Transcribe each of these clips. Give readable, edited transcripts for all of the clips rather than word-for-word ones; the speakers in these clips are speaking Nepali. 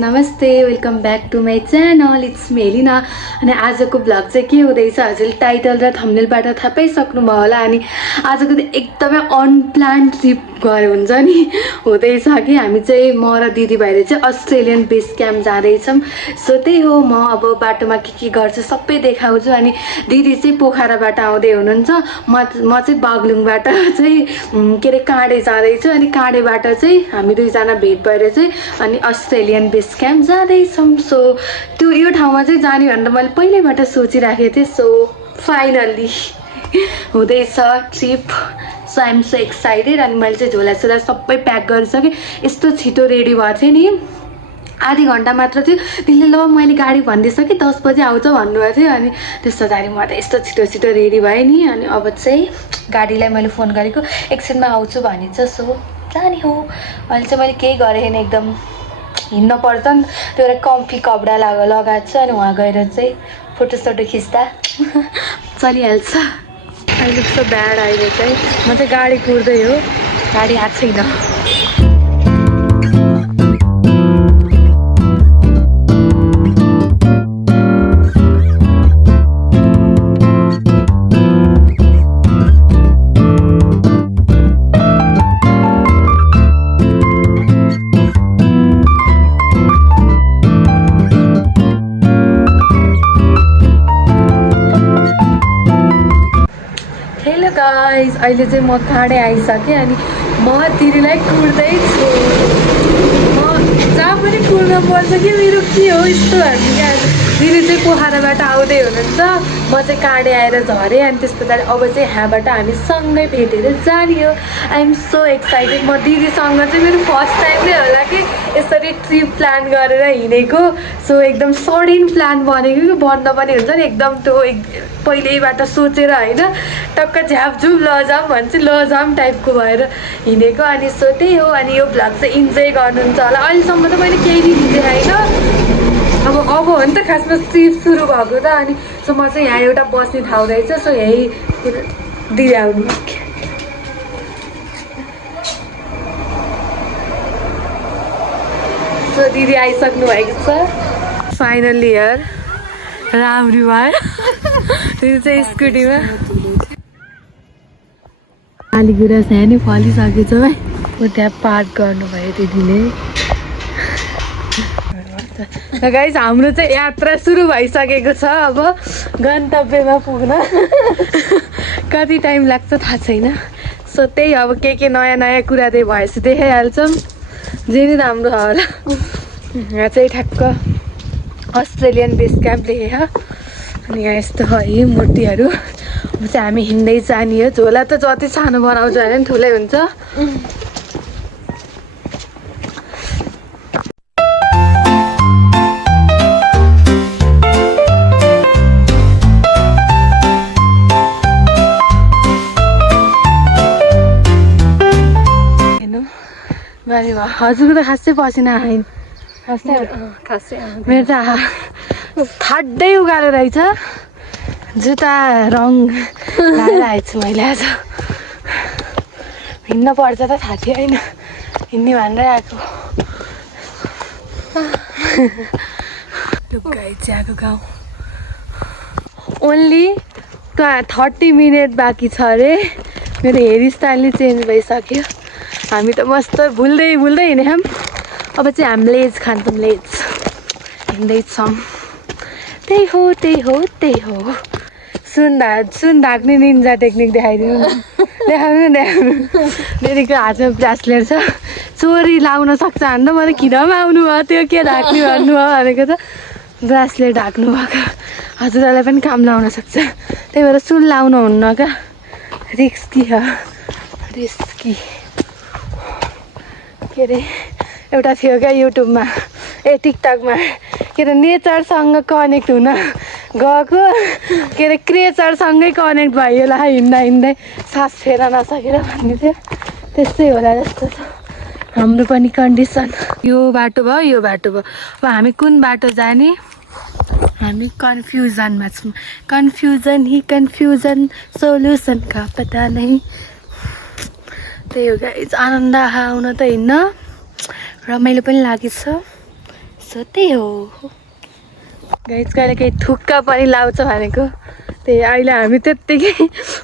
नमस्ते, welcome back to my channel, it's me Elina. अनि आजको भ्लग चाहिँ के हुँदैछ हजुरले टाइटल र थम्बनेलबाट थाहा पाइसक्नुभयो होला। अनि आजको चाहिँ एकदमै अनप्लान ट्रिप गयो हुन्छ नि हुँदैछ कि हामी चाहिँ म र दिदीभाइले चाहिँ अस्ट्रेलियन बेस क्याम्प जाँदैछौँ। सो त्यही हो, म अब बाटोमा के गर्छु सबै देखाउँछु। अनि दिदी चाहिँ पोखराबाट आउँदै हुनुहुन्छ, म चाहिँ बागलुङबाट चाहिँ के अरे काँडे जाँदैछु। अनि काँडेबाट चाहिँ हामी दुईजना भेट भएर चाहिँ अनि अस्ट्रेलियन बेस क्याम्प जाँदैछौँ। सो त्यो यो ठाउँमा चाहिँ जाने भनेर मैले पहिल्यैबाट सोचिराखेको थिएँ। सो फाइनल्ली हुँदैछ trip. So I'm so excited. अनि मैले चाहिँ झोला सबै प्याक गरिसकेँ। यस्तो छिटो रेडी भएको थिएँ नि, आधी घन्टा मात्र थियो। त्यसले ल मैले गाडी भनिदिइसकेँ 10 बजी आउँछ भन्नुभएको थियो। अनि त्यस्तो जारी म त यस्तो छिटो रेडी भएँ नि। अनि अब चाहिँ गाडीलाई मैले फोन गरेको, एकछिनमा आउँछु भनिन्छ। सो जाने हो। अहिले चाहिँ मैले केही गरेँ एकदम हिँड्न पर्छ नि, त्यो एउटा कम्फी कपडा लगाएको छु। अनि वहाँ गएर चाहिँ फोटोसोटो खिच्दा चलिहाल्छ। अहिले कस्तो ब्याड, अहिले चाहिँ म चाहिँ गाडी कुर्दै हो, गाडी आएको छैन। गाइस, अहिले चाहिँ म काँडे आइसकेँ। अनि म दिदीलाई कुर्दैछु। म जहाँ पनि कुर्न पर्छ कि मेरो के हो यस्तो भन्नु क्या। दिदी चाहिँ पोखराबाट आउँदै हुनुहुन्छ, म चाहिँ काँडे आएर झरेँ। अनि त्यस पछाडि अब चाहिँ यहाँबाट हामी सँगै भेटेर जाने हो। I'm so excited. म दिदीसँग चाहिँ मेरो फर्स्ट टाइम नै होला कि यसरी ट्रिप प्लान गरेर हिँडेको। सो एकदम सडन प्लान बनेको कि बन्द पनि हुन्छ नि, एकदम त्यो पहिल्यैबाट सोचेर होइन, टक्क झ्यापझुप लजाम भन्छ लजाम टाइपको भएर हिँडेको। अनि सो त्यही हो। अनि यो भ्लग चाहिँ इन्जोय गर्नुहुन्छ होला। अहिलेसम्म त मैले केही नि खिचेँ होइन, अब हो नि त खासमा ट्रिप सुरु भएको त। अनि सो म चाहिँ यहाँ एउटा बस्ने ठाउँ रहेछ, सो यही दिदी आउनु। सो दिदी आइसक्नु भएको छ फाइनल्ली यार, राम्री भयो। दिदी चाहिँ स्कुटीमा आलिगुरा सानो फलिसकेको छ भाइ। त्यहाँ पार्क गर्नुभयो दिदीले। गाइस, हाम्रो चाहिँ यात्रा सुरु भइसकेको छ। अब गन्तव्यमा पुग्न कति टाइम लाग्छ थाहा छैन। सो त्यही अब के नयाँ कुरा चाहिँ भएपछि देखाइहाल्छौँ। जे नि राम्रो होला। यहाँ चाहिँ ठ्याक्क अस्ट्रेलियन बेस क्याम्प लेखेको। अनि यहाँ यस्तो है मूर्तिहरू। अब चाहिँ हामी हिँड्दै जाने हो। झोला त जति सानो बनाउँछ भने ठुलै हुन्छ। बारी भयो। हजुरको त खासै पसिना आएन। खासै मेरो त थाड्दै उकालो रहेछ। जुत्ता रङ लगाएर आएको छु मैले आज। हिँड्न पर्छ त थाहा थियो होइन, हिँड्ने भनेर आएको। लुगाई चियाको गाउँ। ओन्ली 30 मिनट बाँकी छ अरे। मेरो हेयर स्टाइल नै चेन्ज भइसक्यो। हामी त मस्त भुल्दै हिँड्यौँ। अब चाहिँ हामी लेज खान्छौँ, लेज हिँड्दैछौँ। त्यही हो। सुन ढाक्ने निन्जा टेक्निक देखाउनु दिदीको हातमा ब्रासलेट छ। चोरी लाउन सक्छ भने त मलाई किन पनि आउनु भयो, त्यो के ढाक्ने भन्नुभयो भनेको त ब्रासलेट ढाक्नु भएको। हजुरलाई पनि काम लाउन सक्छ, त्यही भएर सुन लाउनु हुन्न क्या, रिस्की हो रिस्की। के अरे एउटा थियो क्या युट्युबमा टिकटकमा, के अरे नेचरसँग कनेक्ट हुन गएको, के अरे क्रेचरसँगै कनेक्ट भयो होला हिँड्दै सास फेर्न नसकेर भन्ने थियो। त्यस्तै होला जस्तो छ हाम्रो पनि कन्डिसन। यो बाटो भयो। अब हामी कुन बाटो जाने, हामी कन्फ्युजनमा छौँ। कन्फ्युजन सोल्युसन का पता नहीं। त्यही हो गाइस, आनन्द आउन त हिँड्न रमाइलो पनि लागेछ। सो त्यही हो गाइस कहिले केही थुक्का पनि लाउँछ भनेको त्यही अहिले हामी त्यत्तिकै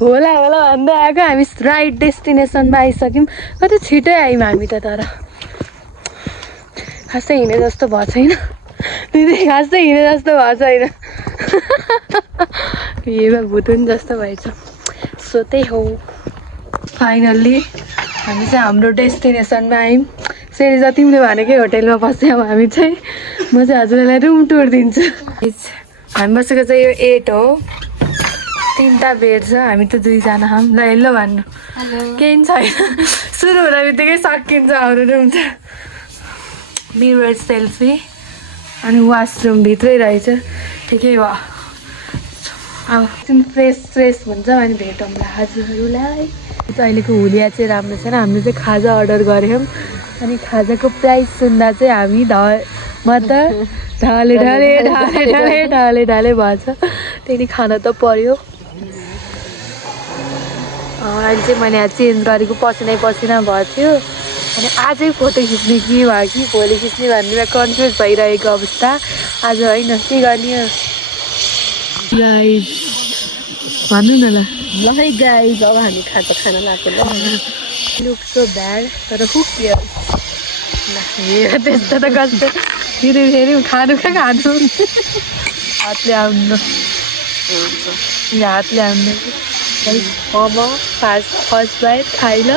होला होला भन्दै आएको हामी राइट डेस्टिनेसनमा आइसक्यौँ कति छिटै आयौँ हामी त तर खासै हिँडे जस्तो भएको छैन दिदी खासै हिँडे जस्तो भएको छैन हिँडमा भुटुन जस्तो भएछ सो त्यही हो फाइनल्ली हामी चाहिँ हाम्रो डेस्टिनेसनमा आयौँ सेरिजा तिमीले भनेकै होटेलमा बस्यौँ हामी चाहिँ म चाहिँ हजुरलाई रुम टुर दिन्छु हामी बसेको चाहिँ यो 8 हो 3टा बेड छ हामी त 2जना छौँ ल हेलो भन्नु केही पनि छैन सुरु हुँदा बित्तिकै सकिन्छ हाम्रो रुम त मिरर सेल्फी अनि वासरुम भित्रै रहेछ ठिकै भयो अब एकछिन फ्रेस हुन्छ भने भेटौँला हजुरहरूलाई अहिलेको हुलिया चाहिँ राम्रो छैन हामीले चाहिँ खाजा अर्डर गऱ्यौँ अनि खाजाको प्राइस सुन्दा चाहिँ हामी ढाले भएछ त्यही खान त पर्यो अहिले चाहिँ मैले चेन्ज गरेको पसिना भएको थियो अनि आजै फोटो खिच्ने कि भयो कि भोलि खिच्ने भन्ने कन्फ्युज भइरहेको अवस्था आज होइन के गर्ने गाइस भन्नु न ल है गाइस अब हामी खाना लाग्यो ल लुक सो ब्याड तर हुक्यो ल त्यस्तो त कस्तो फेरि खानु हातले आउनु हातले आउनु अब फर्स्ट बाइट खाइ ल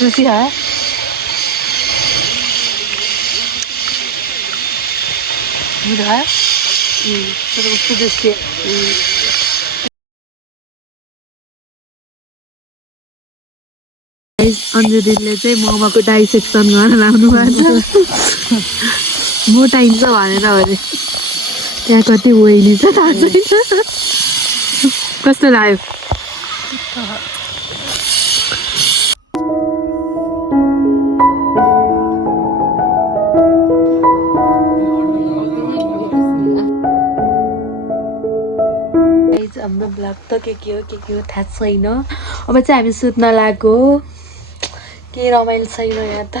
रुचि खा कस्तो दृश्य अन्जुदिनले चाहिँ मोमोको डाइसेक्सन गर्न लाउनु भएको छ मोटाइन्छ भनेर अरे त्यहाँ कति वेली छ थाहा छैन कस्तो लाग्यो हाम्रो ब्लग त के हो थाहा छैन अब चाहिँ हामी सुत्न लाग्यो के रमाइलो छैन यहाँ त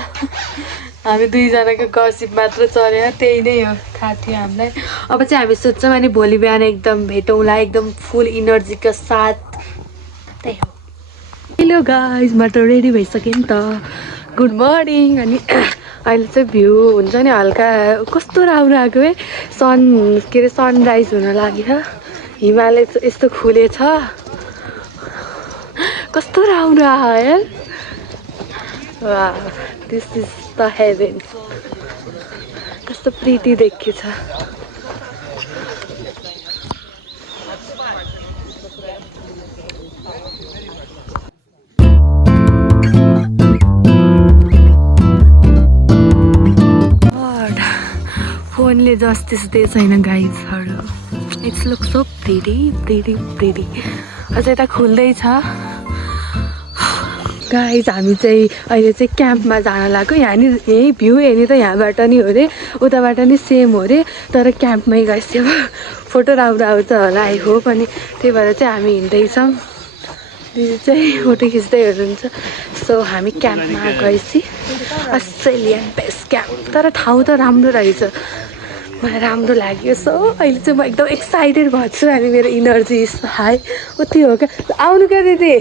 हामी 2जनाको गसिप मात्र चल्यो त्यही नै हो थाहा थियो हामीलाई अब चाहिँ हामी सोध्छौँ अनि भोलि बिहान एकदम भेटौँला एकदम फुल इनर्जीका साथ त्यही हो हेलो गाइस म त रेडी भइसकेँ नि त गुड मर्निङ अनि अहिले चाहिँ भ्यू हुन्छ नि हल्का कस्तो राम्रो आएको है सनराइज हुन लाग्यो हिमालय यस्तो खुलेछ कस्तो राम्रो आयो यार वाह दिस इज द हेभन कस्तो प्रिटी देखिन्छ फोनले जस्टिस दिएको छैन गाइजहरू इट्स लुक सो प्रिटी अझै त खुल्दैछ गाइज हामी चाहिँ अहिले चाहिँ क्याम्पमा जान लाग्यो यही भ्यू हेर्ने त यहाँबाट नि हो अरे उताबाट नि सेम हो अरे तर क्याम्पमै गएपछि फोटो राम्रो आउँछ होला आई होप अनि त्यही भएर चाहिँ हामी हिँड्दैछौँ दिदी चाहिँ फोटो खिच्दै हुनुहुन्छ सो हामी क्याम्पमा गएपछि अस्ट्रेलियन बेस क्याम्प तर ठाउँ त राम्रो रहेछ मलाई राम्रो लाग्यो सो अहिले चाहिँ म एकदम एक्साइटेड भएको छु अनि मेरो इनर्जी हाई उति हो क्या आउनु क्या दिदी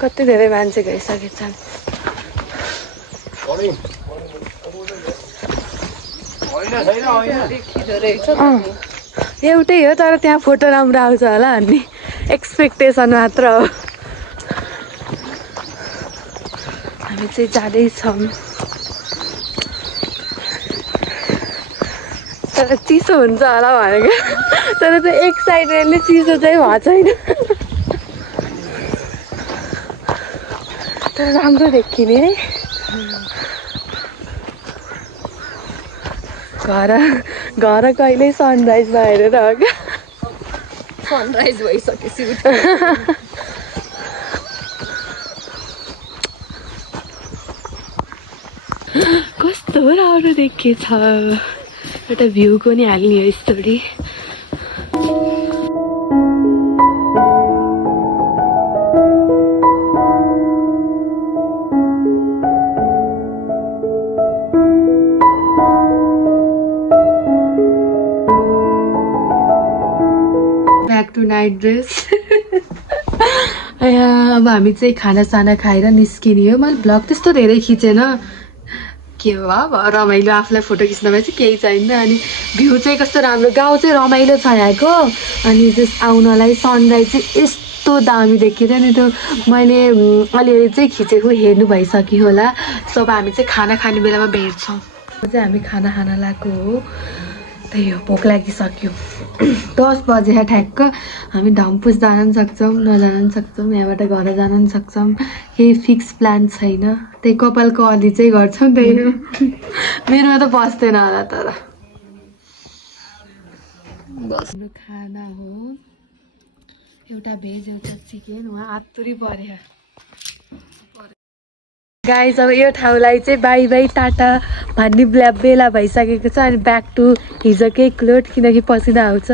कति धेरै मान्छे गइसकेको छन् एउटै हो तर त्यहाँ फोटो राम्रो आउँछ होला भन्ने एक्सपेक्टेसन मात्र हो हामी चाहिँ जाँदैछौँ तर चिसो हुन्छ होला भनेको तर त्यो एक्साइटेडले चिसो चाहिँ भएको छैन तर राम्रो देखिने है घर कहिल्यै सनराइजमा हेरेर हो क्या सनराइज भइसकेपछि कस्तो राम्रो देखिएछ एउटा भ्यूको नि हाल्ने हो स्टोरी टु नाइट ड्रेस अब हामी चाहिँ खानासाना खाएर निस्किने हो। मैले भ्लग त्यस्तो धेरै खिचेन, के हो अब रमाइलो आफूलाई फोटो खिच्नमा चाहिँ केही छैन। अनि भ्यू चाहिँ कस्तो राम्रो, गाउँ चाहिँ रमाइलो छ यहाँको। अनि जस आउनलाई सनराइज चाहिँ यस्तो दामी देखिँदैन नि, त्यो मैले अलिअलि चाहिँ खिचेको हेर्नु भइसक्यो होला। सो अब हामी चाहिँ खाना खाने बेलामा भेट्छौँ। चाहिँ हामी खाना खान लागेको हो, त्यही हो, भोक लागिसक्यो। 10 बजे ठ्याक्क। हामी धम्पुस जान पनि सक्छौँ, नजान पनि सक्छौँ, यहाँबाट घर जान पनि सक्छौँ, केही फिक्स प्लान छैन। त्यही कपालको अलि चाहिँ गर्छौँ, त्यही हो। मेरोमा त बस्दैन होला तर। हाम्रो खाना हो एउटा भेज एउटा चिकन, उहाँ आत्तुरी पर्यो। गाइज अब यो ठाउँलाई चाहिँ बाई बाई टाटा भन्ने बेला भइसकेको छ। अनि ब्याक टु हिजोकै क्लोथ, किनकि पसिना आउँछ।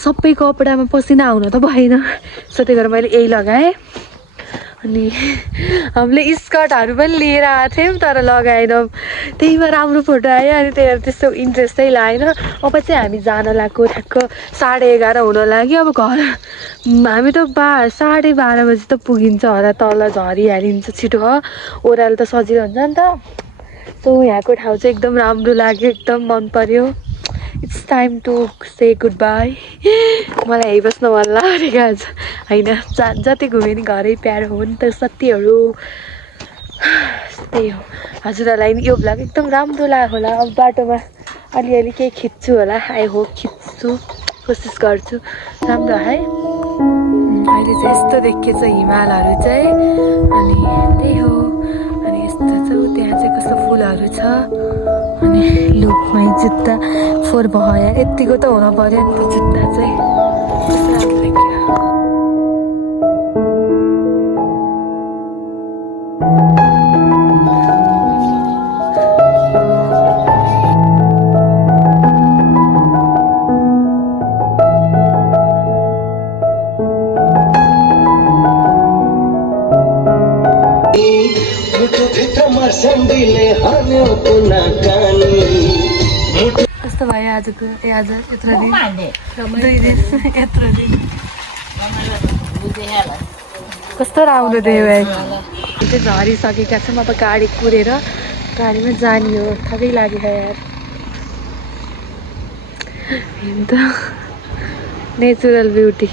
सबै कपडामा पसिना आउन त भएन, सो त्यही भएर मैले यही लगाएँ। अनि हामीले स्कर्टहरू पनि लिएर आएको थियौँ तर लगाएनौँ, त्यहीमा राम्रो फोटो आयो। अनि त्यही भएर त्यस्तो इन्ट्रेस्टै लागेन। अब चाहिँ हामी जान लाग्यो, ठ्याक्क 11:30 हुन लाग्यो। अब घर हामी त 12:30 बजी त पुगिन्छ होला, तल झरी हालिन्छ छिटो हो, ओह्रालो त सजिलो हुन्छ नि त। सो यहाँको ठाउँ चाहिँ एकदम राम्रो लाग्यो, एकदम मन पर्यो। It's time to say goodbye. मलाई यही बस्न मन लागेको आज, होइन जति घुम्यो नि घरै प्यारो हो नि त साथीहरू। त्यही हो। हजुरहरूलाई नि यो भ्लग एकदम राम्रो लाग्यो होला। अब बाटोमा अलिअलि केही खिच्छु होला, आई होप खिच्छु, कोसिस गर्छु राम्रो है। अहिले चाहिँ यस्तो देखिएछ हिमालहरू चाहिँ, अनि त्यही हो। अनि यस्तो छ त्यहाँ चाहिँ कस्तो फुलहरू छ। अनि लुकमा जुत्ता फोहोर भयो, यत्तिको त हुन पर्यो नि त जुत्ता चाहिँ, कस्तो राम्रो देखियो। कस्तो भयो आजको आज यत्रो दिन 2 दिन यत्रो दिन कस्तो राम्रो थियो भाइ। चाहिँ झरिसकेका छौँ, अब गाडी कुरेर गाडीमा जाने हो। थकै लाग्यो यार, हेर्नु त नेचुरल ब्युटी।